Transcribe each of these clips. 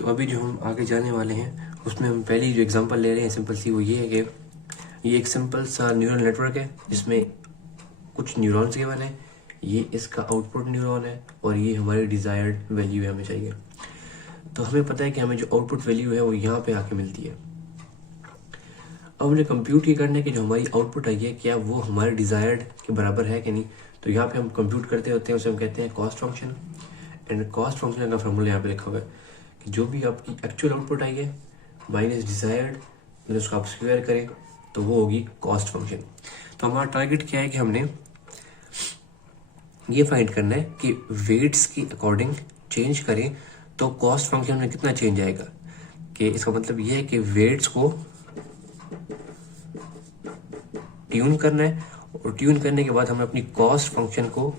तो अभी जो हम आगे जाने वाले हैं उसमें हम पहली जो एग्जांपल ले रहे हैं सिंपल सी, वो ये है कि ये एक सिंपल सा न्यूरल नेटवर्क है जिसमें कुछ न्यूरॉन्स गिवन है, ये इसका आउटपुट न्यूरॉन है और ये हमारी डिज़ायर्ड वैल्यू है हमें चाहिए। तो हमें पता है कि हमें जो आउटपुट वैल्यू है वो यहाँ पे आके मिलती है। अब हमने कंप्यूट ये करना है कि जो हमारी आउटपुट आई है क्या वो हमारे डिज़ायर्ड के बराबर है कि नहीं। तो यहाँ पे हम कंप्यूट करते होते हैं, उसे हम कहते हैं cost function. And cost function का फॉर्मूला यहाँ पे लिखा हुआ है कि जो भी आपकी एक्चुअल आउटपुट आई है माइनस डिज़ायर्ड, मतलब उसको आप स्क्वायर करें तो वो होगी कॉस्ट फंक्शन। तो हमारा टारगेट क्या है कि हमने ये फाइंड करना है कि वेट्स की अकॉर्डिंग चेंज करें तो कॉस्ट फंक्शन में कितना चेंज आएगा। कि इसका मतलब ये है कि वेट्स को ट्यून करना है और ट्यून करने के बाद हमें अपनी कॉस्ट फंक्शन को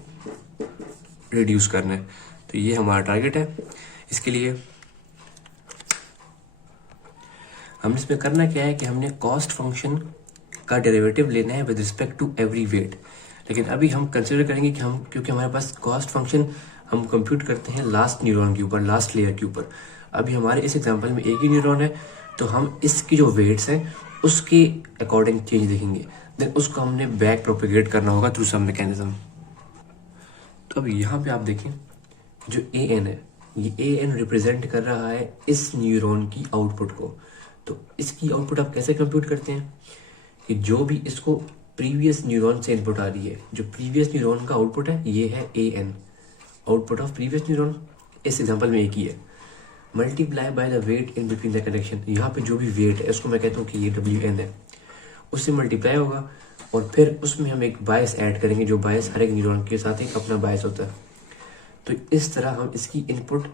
रिड्यूस करना है। तो ये हमारा टारगेट है। इसके लिए हम इसमें करना क्या है कि हमने कॉस्ट फंक्शन का डेरिवेटिव लेना है with respect to every weight. लेकिन अभी हम कंसिडर करेंगे कि हम, क्योंकि हमारे पास कॉस्ट फंक्शन हम कंप्यूट करते हैं लास्ट न्यूरॉन के ऊपर, लास्ट लेयर के ऊपर। अभी हमारे इस एग्जांपल में एक ही न्यूरॉन है तो हम इसकी जो वेट्स हैं उसके अकॉर्डिंग चेंज देखेंगे, देन उसको हमने बैक प्रोपेगेट करना होगा थ्रू सम मैकेनिज्म। तो अब यहाँ पे आप देखें जो ए एन है, ये ए एन रिप्रेजेंट कर रहा है इस न्यूरॉन की आउटपुट को। तो इसकी आउटपुट आप कैसे कंप्यूट करते हैं कि जो भी इसको प्रीवियस न्यूरॉन से इनपुट आ रही है, जो प्रीवियस न्यूरॉन का आउटपुट है ये है a n, output of previous neuron. इस एग्जांपल में एक ही है, multiply by the weight in between the connection. यहाँ पे जो भी वेट है इसको मैं कहता हूँ कि ये डब्ल्यू एन है, उससे मल्टीप्लाई होगा और फिर उसमें हम एक बायस ऐड करेंगे, जो बायस हर एक न्यूरॉन के साथ एक अपना बायस होता है। तो इस तरह हम इसकी इनपुट,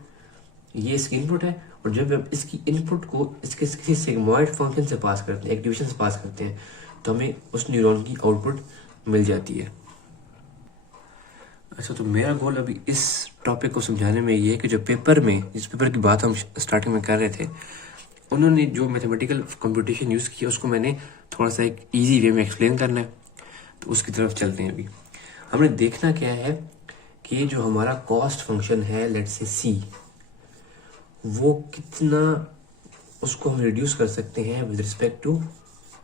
ये इसकी इनपुट है और जब हम इसकी इनपुट को इसके किसी सिग्मॉइड फंक्शन से पास करते हैं, एक डिवीजन से पास करते हैं, तो हमें उस न्यूरॉन की आउटपुट मिल जाती है। अच्छा, तो मेरा गोल अभी इस टॉपिक को समझाने में ये है कि जो पेपर में, जिस पेपर की बात हम स्टार्टिंग में कर रहे थे, उन्होंने जो मैथमेटिकल कंप्यूटेशन यूज़ किया उसको मैंने थोड़ा सा एक ईजी वे में एक्सप्लेन करना है, तो उसकी तरफ चलते हैं। अभी हमने देखना क्या है कि जो हमारा कॉस्ट फंक्शन है, लेट्स से सी, वो कितना, उसको हम रिड्यूस कर सकते हैं विद रिस्पेक्ट टू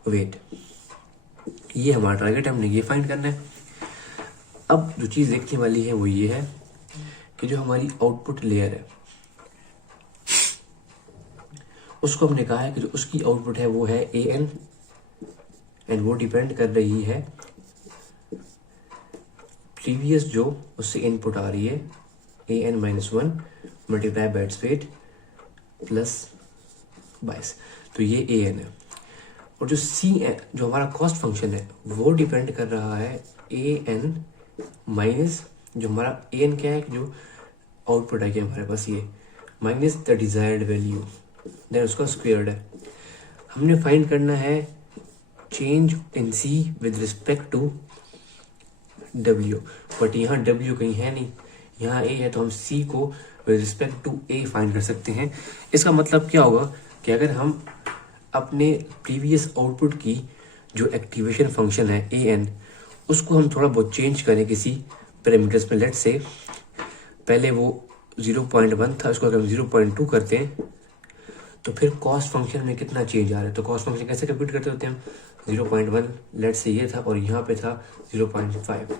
वेट। ये हमारा टारगेट है, हमने ये फाइंड करना है। अब जो चीज़ देखने वाली है वो ये है कि जो हमारी आउटपुट लेयर है उसको हमने कहा है कि जो उसकी आउटपुट है वो है ए एन, एंड वो डिपेंड कर रही है प्रीवियस जो उससे इनपुट आ रही है a N minus one multiply by its weight plus bias. तो ये ए एन है। और जो सी एन, जो हमारा कॉस्ट फंक्शन है, वो डिपेंड कर रहा है ए एन माइनस, जो हमारा ए एन क्या है कि जो आउटपुट है क्या हमारे पास, ये minus the desired value, then उसका स्क्वायर्ड है। हमने फाइंड करना है change in C with respect to W, but यहाँ डब्ल्यू कहीं है नहीं, यहाँ ए है, तो हम सी को with respect to A find कर सकते हैं। इसका मतलब क्या होगा कि अगर हम अपने प्रीवियस आउटपुट की जो एक्टिवेशन फंक्शन है ए एन, उसको हम थोड़ा बहुत चेंज करें किसी पैरामीटर्स में, लेट से पहले वो 0.1 था, उसको अगर हम 0.2 करते हैं तो फिर कॉस्ट फंक्शन में कितना चेंज आ रहा है। तो कॉस्ट फंक्शन कैसे कंप्यूट करते होते हैं हम, 0.1 लेट से ये था और यहाँ पे था 0.5,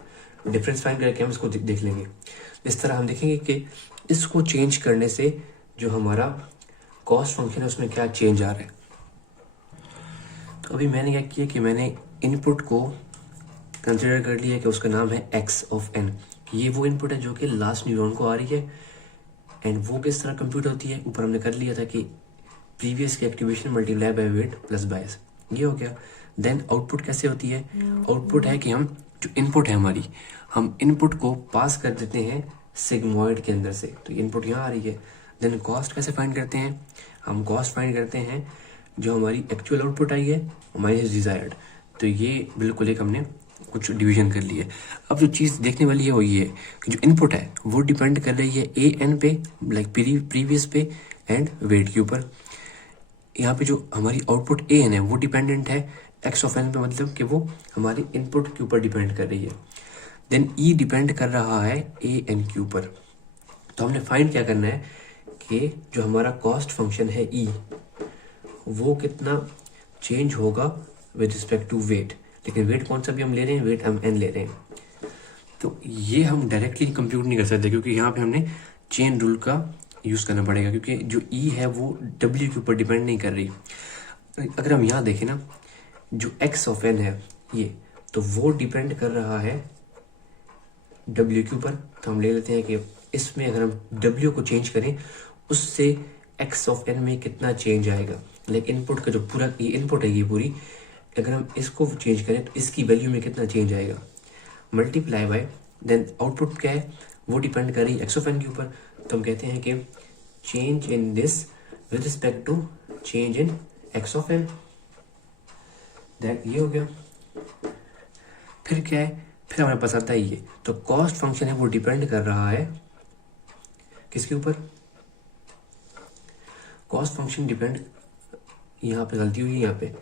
डिफरेंस फाइंड करके हम इसको देख लेंगे। इस तरह हम देखेंगे कि इसको चेंज करने से जो हमारा कॉस्ट फंक्शन है उसमें क्या चेंज आ रहा है। तो अभी मैंने क्या किया कि मैंने इनपुट को कंसिडर कर लिया कि उसका नाम है एक्स ऑफ एन। ये वो इनपुट है जो कि लास्ट न्यूरॉन को आ रही है, एंड वो किस तरह कंप्यूट होती है, ऊपर हमने कर लिया था कि प्रीवियस की activation multiply by weight plus bias, ये हो गया। देन आउटपुट कैसे होती है, आउटपुट है कि हम जो इनपुट है हमारी, हम इनपुट को पास कर देते हैं सिग्मॉइड के अंदर से, तो इनपुट यहाँ आ रही है। देन कॉस्ट कैसे फाइंड करते हैं, हम कॉस्ट फाइंड करते हैं जो हमारी एक्चुअल आउटपुट आई है माइनस डिजायर्ड। तो ये बिल्कुल एक हमने कुछ डिवीजन कर लिए। अब जो चीज़ देखने वाली है वो ये है कि जो इनपुट है वो डिपेंड कर रही है ए एन पे, लाइक प्रीवियस पे एंड वेट के ऊपर। यहाँ पे जो हमारी आउटपुट ए एन है वो डिपेंडेंट है एक्स ऑफ एन पे, मतलब कि वो हमारी इनपुट के ऊपर डिपेंड कर रही है। देन ई डिपेंड कर रहा है ए एन के ऊपर। तो हमने फाइंड क्या करना है कि जो हमारा कॉस्ट फंक्शन है ई, वो कितना चेंज होगा विद रिस्पेक्ट टू वेट। लेकिन वेट कौन सा भी हम ले रहे हैं, वेट हम एन ले रहे हैं। तो ये हम डायरेक्टली कंप्यूट नहीं कर सकते, क्योंकि यहाँ पे हमने चेन रूल का यूज़ करना पड़ेगा, क्योंकि जो ई है वो डब्ल्यू के ऊपर डिपेंड नहीं कर रही। अगर हम यहाँ देखें ना, जो एक्स ऑफ एन है ये, तो वो डिपेंड कर रहा है डब्ल्यू के ऊपर। तो हम ले लेते हैं कि इसमें अगर हम डब्ल्यू को चेंज करें, उससे एक्स ऑफ एन में कितना चेंज आएगा। लेकिन इनपुट का जो पूरा ये इनपुट है ये पूरी, अगर हम इसको चेंज करें तो इसकी वैल्यू में कितना चेंज आएगा, मल्टीप्लाई बाय देन आउटपुट क्या है वो डिपेंड कर रही है एक्स ऑफ एन के ऊपर। तो हम कहते हैं कि change in this with respect to change in X of N, that ये हो गया। फिर क्या है, फिर हमारे पास आता है ये, तो कॉस्ट फंक्शन है वो डिपेंड कर रहा है किसके ऊपर, कॉस्ट फंक्शन डिपेंड, यहाँ पे गलती हुई यहाँ पे,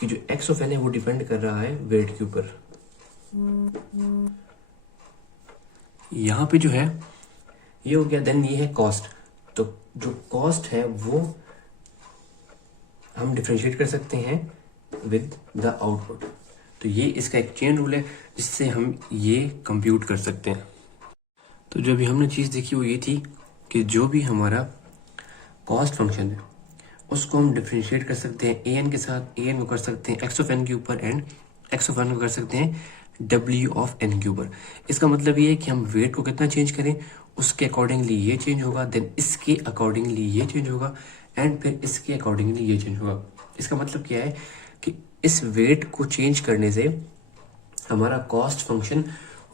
कि जो एक्स ऑफ एन है वो डिपेंड कर रहा है वेट के ऊपर। यहाँ पे जो है ये हो गया, देन ये है कॉस्ट। तो जो कॉस्ट है वो हम डिफरेंशिएट कर सकते हैं विद द आउटपुट। तो ये इसका एक चेन रूल है जिससे हम ये कंप्यूट कर सकते हैं। तो जो अभी हमने चीज़ देखी वो ये थी कि जो भी हमारा कॉस्ट फंक्शन है उसको हम डिफरेंशिएट कर सकते हैं ए एन के साथ, ए एन को कर सकते हैं एक्स ऑफ एन के ऊपर, एंड एक्स ऑफ एन को कर सकते हैं डब्ल्यू ऑफ एन के ऊपर। इसका मतलब ये है कि हम वेट को कितना चेंज करें उसके अकॉर्डिंगली ये चेंज होगा, देन इसके अकॉर्डिंगली ये चेंज होगा, एंड फिर इसके अकॉर्डिंगली ये चेंज होगा। इसका मतलब क्या है कि इस वेट को चेंज करने से हमारा कॉस्ट फंक्शन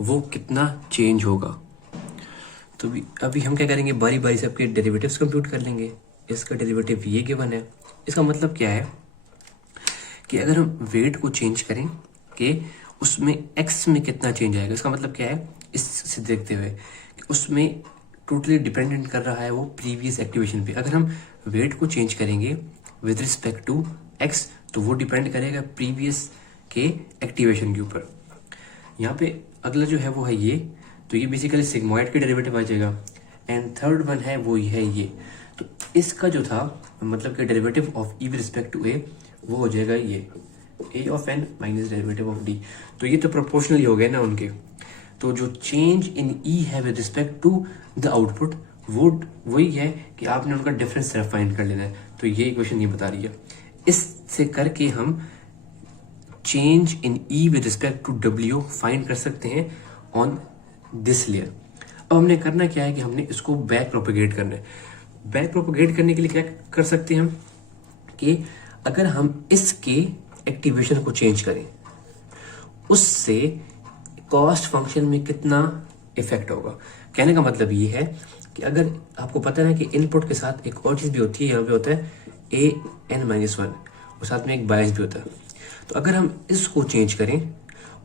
वो कितना चेंज होगा। तो अभी हम क्या करेंगे, बारी बारी से आपके डेरिवेटिव्स कंप्यूट कर लेंगे। इसका डेरिवेटिव ये गिवन है, इसका मतलब क्या है कि अगर हम वेट को चेंज करें कि उसमें एक्स में कितना चेंज आएगा। इसका मतलब क्या है, इससे देखते हुए कि उसमें टोटली डिपेंडेंट कर रहा है वो प्रीवियस एक्टिवेशन पे। अगर हम वेट को चेंज करेंगे विद रिस्पेक्ट टू एक्स, तो वो डिपेंड करेगा प्रीवियस के एक्टिवेशन के ऊपर। यहाँ पे अगला जो है वो है ये, तो ये बेसिकली सिग्मॉइड के डेरिवेटिव आ जाएगा, एंड थर्ड वन है वो है ये। तो इसका जो था मतलब कि derivative of E with respect to A, वो हो जाएगा ये A of N minus derivative of D. तो ये तो प्रोपोर्शनली हो गए ना उनके। तो जो चेंज इन ई है with respect to the output, वो वही है कि आपने उनका डिफरेंस सिर्फ फाइंड कर लेना है। तो ये इक्वेशन ये बता रही है, इससे करके हम change in E with respect to W find कर सकते हैं ऑन दिस लेयर। अब हमने करना क्या है कि हमने इसको बैक प्रोपेगेट करना है। बैक प्रोपेगेट करने के लिए क्या कर सकते हैं हम कि अगर हम इसके एक्टिवेशन को चेंज करें उससे कॉस्ट फंक्शन में कितना इफेक्ट होगा। कहने का मतलब ये है कि अगर आपको पता है कि इनपुट के साथ एक और चीज भी होती है, यहाँ पे होता है ए एन माइनस वन, और साथ में एक बायस भी होता है। तो अगर हम इसको चेंज करें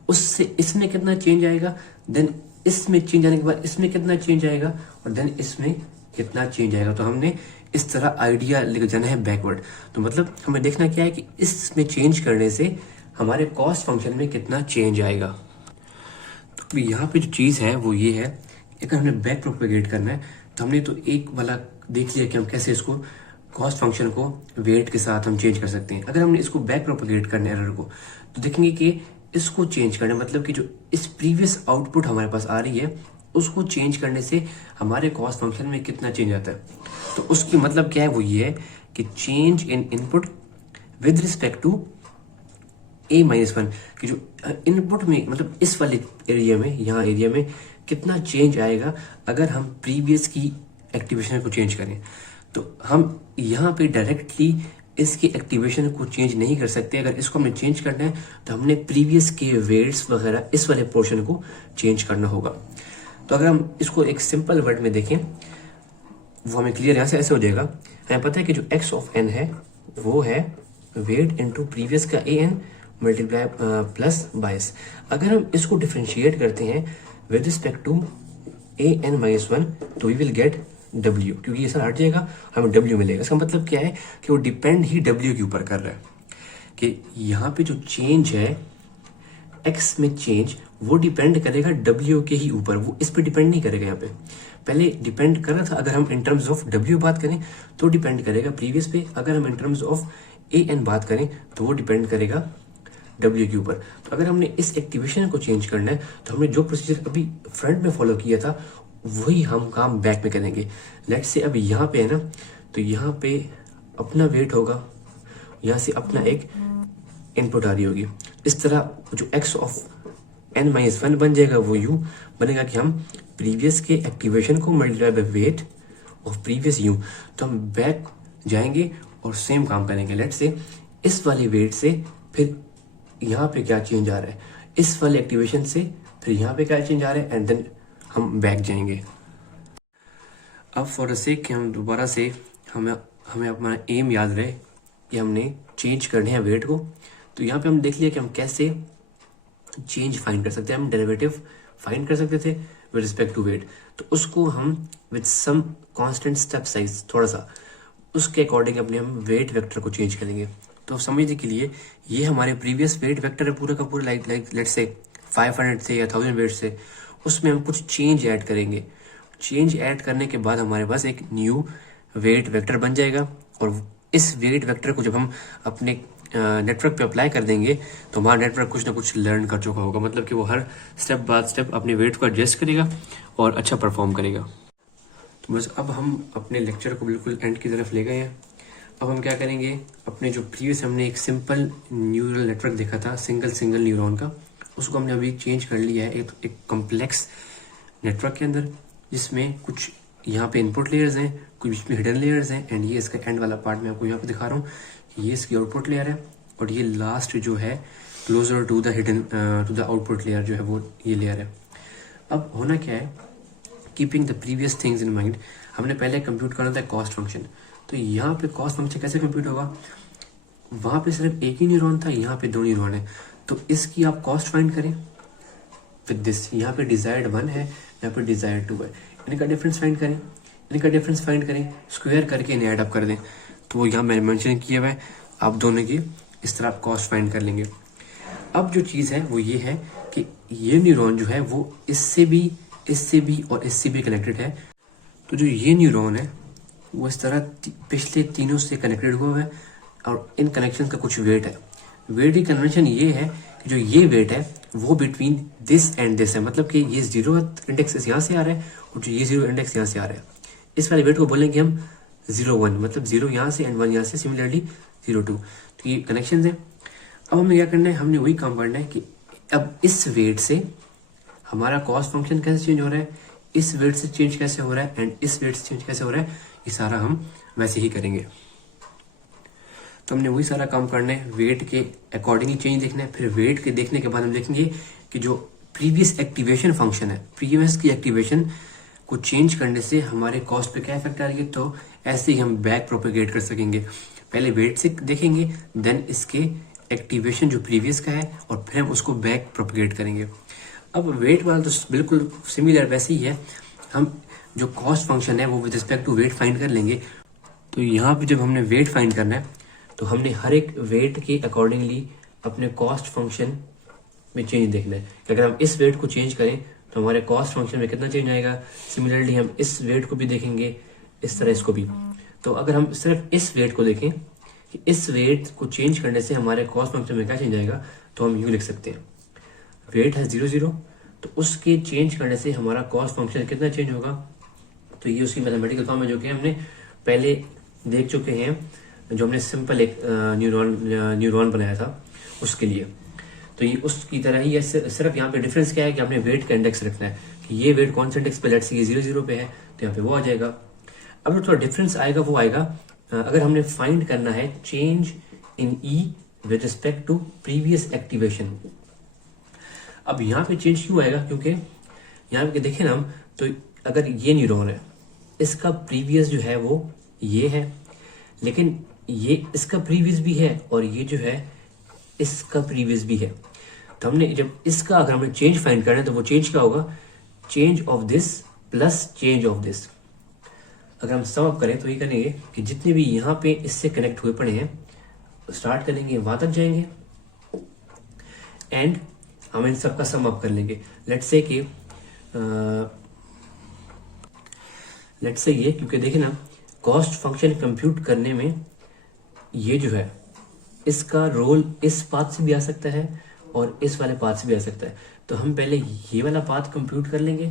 उससे इसमें कितना चेंज आएगा, देन इसमें चेंज आने के बाद इसमें कितना चेंज आएगा, और देन इसमें कितना चेंज आएगा। तो हमने इस तरह आइडिया लेकर जाना है बैकवर्ड। तो मतलब हमें देखना क्या है कि इसमें चेंज करने से हमारे कॉस्ट फंक्शन में कितना चेंज आएगा। तो यहाँ पे जो चीज़ है वो ये है, अगर हमने बैक प्रोपेगेट करना है तो हमने तो एक वाला देख लिया कि हम कैसे इसको कॉस्ट फंक्शन को वेट के साथ हम चेंज कर सकते हैं। अगर हमने इसको बैक प्रोपेगेट करना है एरर को, तो देखेंगे कि इसको चेंज करना मतलब कि जो इस प्रीवियस आउटपुट हमारे पास आ रही है उसको चेंज करने से हमारे कॉस्ट फंक्शन में कितना चेंज आता है। तो उसकी मतलब क्या है, वो ये है कि change in input with respect to A minus one, कि जो इनपुट में मतलब इस वाले एरिया में, यहाँ एरिया में कितना चेंज आएगा अगर हम प्रीवियस की एक्टिवेशन को चेंज करें। तो हम यहाँ पे डायरेक्टली इसकी एक्टिवेशन को चेंज नहीं कर सकते। अगर इसको हमें चेंज करना है तो हमने प्रीवियस के वेट्स वगैरह इस वाले पोर्शन को चेंज करना होगा। तो अगर हम इसको एक सिंपल वर्ड में देखें वो हमें क्लियर यहाँ से ऐसे हो जाएगा। हमें पता है कि जो एक्स ऑफ एन है वो है वेट इनटू प्रीवियस का A N multiply plus bias. अगर हम इसको डिफरेंशिएट करते हैं with respect to A N minus one, तो वी विल गेट डब्ल्यू, क्योंकि ये सर हट जाएगा हमें डब्ल्यू मिलेगा। इसका मतलब क्या है कि वो डिपेंड ही डब्ल्यू के ऊपर कर रहा है, कि यहाँ पे जो चेंज है एक्स में चेंज वो डिपेंड करेगा डब्ल्यू के ही ऊपर, वो इस पे डिपेंड नहीं करेगा। यहाँ पे पहले डिपेंड कर रहा था, अगर हम इन टर्म्स ऑफ डब्ल्यू बात करें तो डिपेंड करेगा प्रीवियस पे, अगर हम in terms of A N बात करें तो वो डिपेंड करेगा डब्ल्यू के ऊपर। तो अगर हमने इस एक्टिवेशन को चेंज करना है तो हमने जो प्रोसीजर अभी फ्रंट में फॉलो किया था वही हम काम बैक में करेंगे। लेट्स से अभी यहाँ पे है ना, तो यहाँ पे अपना वेट होगा, यहाँ से अपना एक इनपुट आ रही होगी, इस तरह जो x of n minus one बन जाएगा वो यू बनेगा कि हम प्रीवियस के एक्टिवेशन को multiply by weight of previous you. तो हम बैक जाएंगे और सेम काम करेंगे। लेट्स से इस वाले वेट से फिर यहाँ पे क्या चेंज आ रहा है, इस वाले एक्टिवेशन से फिर यहाँ पे क्या चेंज आ रहा है, एंड देन हम बैक जाएंगे। अब फॉर द सेक कि हम दोबारा से हमें अपना एम याद रहे कि हमने चेंज करने हैं वेट को, तो यहाँ पे हम देख लिया कि हम कैसे चेंज फाइंड कर सकते हैं। हम डेरिवेटिव फाइंड कर सकते थे विद रिस्पेक्ट टू वेट, तो उसको हम with some constant step size थोड़ा सा उसके अकॉर्डिंग अपने हम वेट वेक्टर को चेंज करेंगे। तो समझने के लिए ये हमारे प्रीवियस वेट वेक्टर है पूरा का पूरा, लाइक लेट्स से 500 से या 1000 वेट से, उसमें हम कुछ चेंज ऐड करेंगे। चेंज ऐड करने के बाद हमारे पास एक न्यू वेट वेक्टर बन जाएगा, और इस वेट वेक्टर को जब हम अपने नेटवर्क पे अप्लाई कर देंगे तो हमारा नेटवर्क कुछ ना कुछ लर्न कर चुका होगा, मतलब कि वो हर स्टेप बाय स्टेप अपने वेट को एडजस्ट करेगा और अच्छा परफॉर्म करेगा। तो बस अब हम अपने लेक्चर को बिल्कुल एंड की तरफ ले गए हैं। अब हम क्या करेंगे, अपने जो प्रीवियस हमने एक सिंपल न्यूरल नेटवर्क देखा था सिंगल न्यूरॉन का, उसको हमने अभी चेंज कर लिया है एक कॉम्प्लेक्स नेटवर्क के अंदर, जिसमें कुछ यहाँ पे इनपुट लेयर्स हैं, कुछ इसमें हिडन लेयर्स हैं, एंड ये इसका एंड वाला पार्ट मैं आपको यहाँ पे दिखा रहा हूँ। ये इसकी आउटपुट लेयर है, और ये लास्ट जो है closer to the hidden to the output layer जो है वो ये लेयर है। अब होना क्या है, keeping the previous things in mind, हमने पहले कंप्यूट करना था कॉस्ट फंक्शन। तो यहाँ पे कॉस्ट फंक्शन कैसे कंप्यूट होगा, वहाँ पे सिर्फ एक ही न्यूरॉन था, यहाँ पे दो न्यूरॉन है, तो इसकी आप कॉस्ट फाइंड करें विद दिस। यहाँ पे डिजायर्ड 1 है, यहाँ पे डिजायर्ड 2 है, इनका डिफरेंस फाइंड करें, इनका डिफरेंस फाइंड करें, स्क्वायर करके इन्हें ऐड अप कर दें। तो वो यहाँ मैंने मेंशन किया हुआ है, आप दोनों की इस तरह आप कॉस्ट फाइंड कर लेंगे। अब जो चीज़ है वो ये है कि ये न्यूरॉन जो है वो इससे भी और इससे भी कनेक्टेड है। तो जो ये न्यूरॉन है वो इस तरह पिछले तीनों से कनेक्टेड हुआ है, और इन कनेक्शन का कुछ वेट है। वेट की कन्वेंशन ये है कि जो ये वेट है वो बिटवीन दिस एंड दिस है, मतलब कि ये 0 इंडेक्स यहाँ से आ रहा है और जो ये 0 इंडेक्स यहाँ से आ रहा है, इस वाले वेट को बोलेंगे हम 0-1, मतलब 0 यहाँ से एंड 1 यहाँ से, सिमिलरली 0-2। तो ये कनेक्शन है। अब हमें क्या करना है, हमने वही काम करना है कि अब इस वेट से हमारा कॉस्ट फंक्शन कैसे चेंज हो रहा है, इस वेट से चेंज कैसे हो रहा है, एंड इस वेट से चेंज कैसे हो रहा है, ये सारा हम वैसे ही करेंगे। तो हमने वही सारा काम करना है, वेट के अकॉर्डिंग ही चेंज देखना है। फिर वेट के देखने के बाद हम देखेंगे कि जो प्रीवियस एक्टिवेशन फंक्शन है, प्रीवियस की एक्टिवेशन को चेंज करने से हमारे कॉस्ट पे क्या इफेक्ट आ रही है। तो ऐसे ही हम बैक प्रोपेगेट कर सकेंगे। पहले वेट से देखेंगे, देन इसके एक्टिवेशन जो प्रीवियस का है, और फिर हम उसको बैक प्रोपेगेट करेंगे। अब वेट वाला तो बिल्कुल सिमिलर वैसे ही है, हम जो कॉस्ट फंक्शन है वो with respect to weight find कर लेंगे। तो यहाँ पे जब हमने वेट फाइंड करना है तो हमने हर एक वेट के अकॉर्डिंगली अपने कॉस्ट फंक्शन में चेंज देखना है कि अगर हम इस वेट को चेंज करें तो हमारे कॉस्ट फंक्शन में कितना चेंज आएगा। सिमिलरली हम इस वेट को भी देखेंगे, इस तरह इसको भी। तो अगर हम सिर्फ इस वेट को देखें कि इस वेट को चेंज करने से हमारे कॉस्ट फंक्शन में क्या चेंज आएगा, तो हम यूँ लिख सकते हैं, वेट है 0-0, तो उसके चेंज करने से हमारा कॉस्ट फंक्शन कितना चेंज होगा। तो ये उसकी मैथमेटिकल फॉर्म है जो कि हमने पहले देख चुके हैं, जो हमने सिंपल एक न्यूरॉन बनाया था उसके लिए। तो ये उसकी तरह ही है, सिर्फ यहाँ पे डिफरेंस क्या है कि आपने वेट का इंडेक्स रखना है कि ये वेट कौन से इंडेक्स पे, लेट्स से ये 0-0 पे है तो यहाँ पे वो आ जाएगा। अब जो थोड़ा डिफरेंस आएगा वो आएगा अगर हमने फाइंड करना है change in E with respect to previous activation. अब यहाँ पे चेंज क्यों आएगा, क्योंकि यहाँ पे देखें ना हम, तो अगर ये न्यूरॉन है, इसका प्रीवियस जो है वो ये है, लेकिन ये इसका प्रीवियस भी है और ये जो है इसका प्रीवियस भी है। तो हमने जब इसका अगर हमें चेंज फाइंड करना है तो वो चेंज क्या होगा, change of this plus change of this. अगर हम सम अप करें तो ये करेंगे कि जितने भी यहाँ पे इससे कनेक्ट हुए पड़े हैं स्टार्ट करेंगे, वहां तक जाएंगे एंड हम इन सबका सम अप कर लेंगे। लेट्स से कि लेट्स से ये, क्योंकि देखिए ना कॉस्ट फंक्शन कंप्यूट करने में ये जो है इसका रोल इस पाथ से भी आ सकता है और इस वाले पाथ से भी आ सकता है। तो हम पहले ये वाला पाथ कंप्यूट कर लेंगे,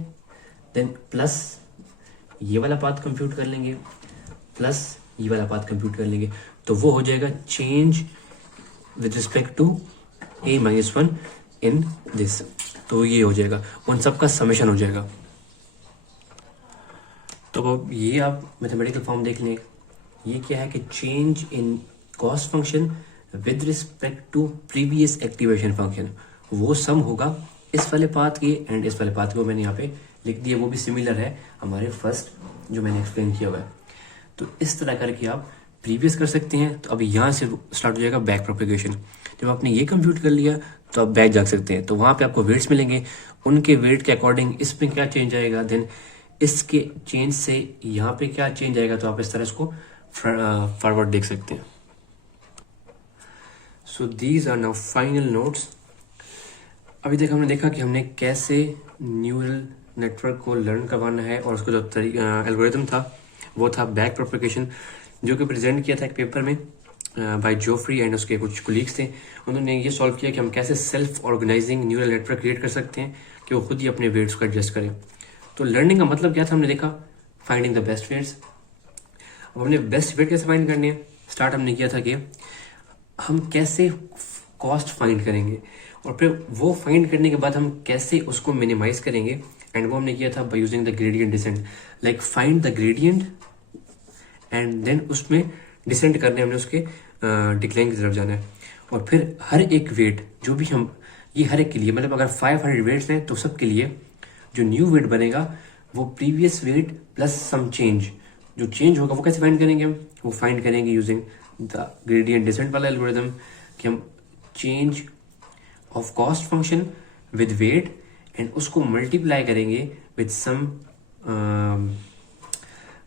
देन प्लस ये वाला पाथ कंप्यूट कर लेंगे, प्लस ये वाला पाथ कंप्यूट कर लेंगे। तो वो हो जाएगा change with respect to a-1 in this. तो ये हो जाएगा, उन सब का समेशन हो जाएगा। तो अब ये आप मैथमेटिकल फॉर्म देख लें, ये क्या है कि change in cost function with respect to previous activation function, वो सम होगा इस वाले पाथ के एंड इस वाले पाथ को मैंने यहाँ पे लिख दिया, वो भी सिमिलर है हमारे फर्स्ट जो मैंने एक्सप्लेन किया हुआ है। तो इस तरह करके आप प्रीवियस कर सकते हैं। तो अभी यहाँ से स्टार्ट हो जाएगा बैक प्रोपेगेशन। जब आपने ये कंप्यूट कर लिया तो आप बैक जा सकते हैं, तो वहाँ पे आपको वेट्स मिलेंगे, उनके वेट के अकॉर्डिंग इसमें क्या चेंज आएगा, देन इसके चेंज से यहाँ पे क्या चेंज आएगा। तो आप इस तरह इसको फॉरवर्ड देख सकते हैं। So these are now final notes. अभी तक हमने देखा कि हमने कैसे न्यूरल नेटवर्क को लर्न करवाना है, और उसका जो एल्गोरिथम था वो था बैक प्रोपेगेशन, जो कि प्रेजेंट किया था एक पेपर में बाय जोफ्री एंड उसके कुछ कोलीग्स थे। उन्होंने ये सॉल्व किया कि हम कैसे self organizing neural network create कर सकते हैं कि वो खुद ही अपने वेट्स को एडजस्ट करें। तो लर्निंग का मतलब क्या था, हमने देखा फाइंडिंग द बेस्ट वेट्स। अब हमने बेस्ट वेट कैसे फाइंड करनी है, स्टार्ट हमने किया था कि हम कैसे कॉस्ट फाइंड करेंगे, और फिर वो फाइंड करने के बाद हम कैसे उसको मिनिमाइज करेंगे, एंड वो हमने किया था by using the gradient descent. Like find the gradient and then उसमें डिसेंट करने, हमने उसके डिक्लाइन की तरफ जाना है। और फिर हर एक वेट जो भी हम, ये हर एक के लिए, मतलब अगर 500 वेट्स हैं तो सबके लिए जो न्यू वेट बनेगा वो previous weight plus some change, जो चेंज होगा वो कैसे फाइंड करेंगे हम, वो फाइंड करेंगे यूजिंग द ग्रेडियंट डिसेंट वाला एल्गोरिथम, कि हम change of cost function with weight and उसको मल्टीप्लाई करेंगे विद सम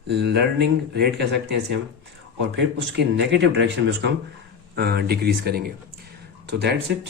लर्निंग रेट कह सकते हैं इसे हम, और फिर उसके नेगेटिव डायरेक्शन में उसको हम डिक्रीज करेंगे। तो दैट्स इट।